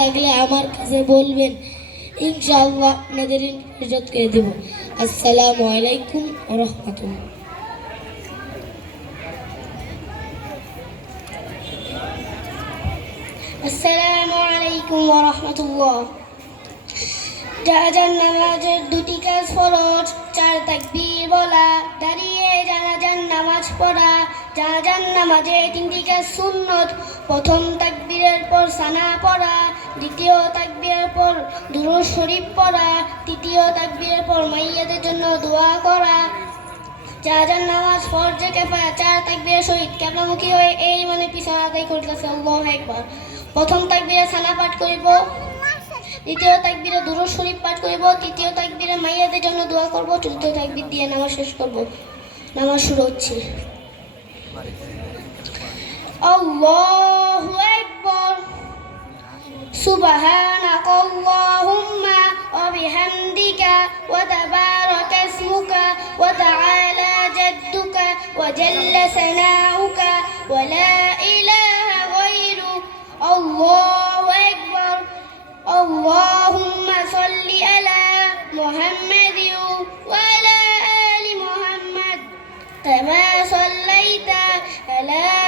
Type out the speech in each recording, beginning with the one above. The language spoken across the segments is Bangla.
লাগলে আমার কাছে বলবেন, ইনশাআল্লাহ আপনাদের ইজ্জত করে দেব। আসসালামু আলাইকুম রহমতুল্লাহ। আসসালামু আলাইকুম রহমতুল্লাহ। নামাজের দুটি কাজ ফরজ, চার তাকবীর বলা, দাঁড়িয়ে জানাজার নামাজ পড়া জানাজার নামাজে তিনটি কাজ সুন্নত, প্রথম তাকবীরের পর সানা পড়া দ্বিতীয় তাকবীরের পর দুরুদ শরীফ পড়া, তৃতীয় তাকবীরের পর মাইয়াদের জন্য দোয়া করা জাহাজার নামাজ ফরজে কেফায়া চার তাকবীরের সহিত কেবলামুখী হয়ে এই মানে পিছনে আদায় করিতেছে আল্লাহ একবার প্রথম তাকবীরে সানা পাঠ করিব, দ্বিতীয় তাকবীরে দুরুদ শরীফ পাঠ করিব, তৃতীয় তাকবীরে মাইয়াদের জন্য দোয়া করব, চতুর্থ তাকবীর দিয়ে নামাজ শেষ করব, নামাজ শুরু হচ্ছে। আল্লাহু سبحانك اللهم وبحمدك وتبارك اسمك وتعالى جدك وجل ثناؤك ولا إله غيرك. الله أكبر. اللهم صل على محمد وعلى آل محمد كما صليت على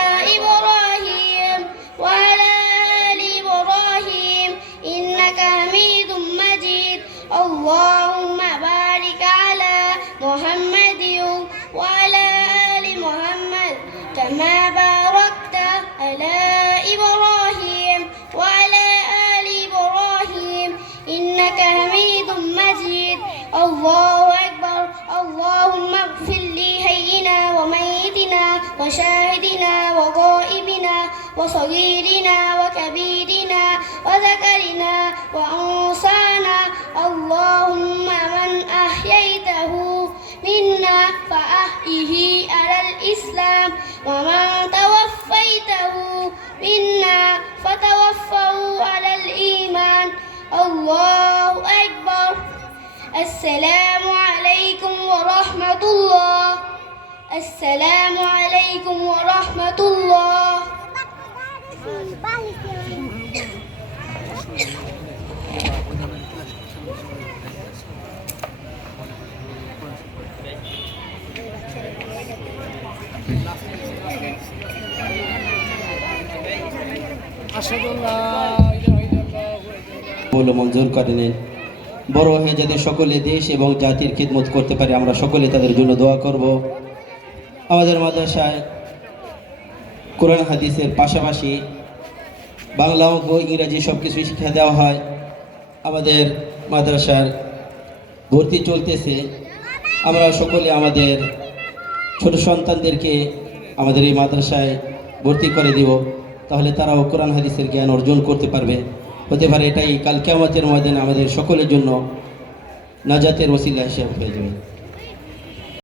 إنك حميد مجيد. الله أكبر. اللهم اغفر لي هينا وميتنا وشاهدنا وغائبنا وصغيرنا وكبيرنا وذكرنا وأنصانا اللهم من أحييته منا فأحيه السلام عليكم ورحمة الله السلام عليكم ورحمة الله মূল্য মঞ্জুর করে নিন বড় হয়ে যাতে সকলে দেশ এবং জাতির খিদমত করতে পারে, আমরা সকলে তাদের জন্য দোয়া করব। আমাদের মাদ্রাসায় কোরআন হাদিসের পাশাপাশি বাংলা অঙ্ক ইংরাজি সব কিছু শিক্ষা দেওয়া হয়। আমাদের মাদ্রাসার ভর্তি চলতেছে। আমরা সকলে আমাদের ছোট সন্তানদেরকে আমাদের এই মাদ্রাসায় ভর্তি করে দিব। তাহলে তারাও কোরআন হাদিসের জ্ঞান অর্জন করতে পারবে। হতে পারে এটাই। কালকে কেয়ামতের ময়দানে আমাদের সকলের জন্য নাজাতের ওসিলা হিসেবে হয়ে যাবে।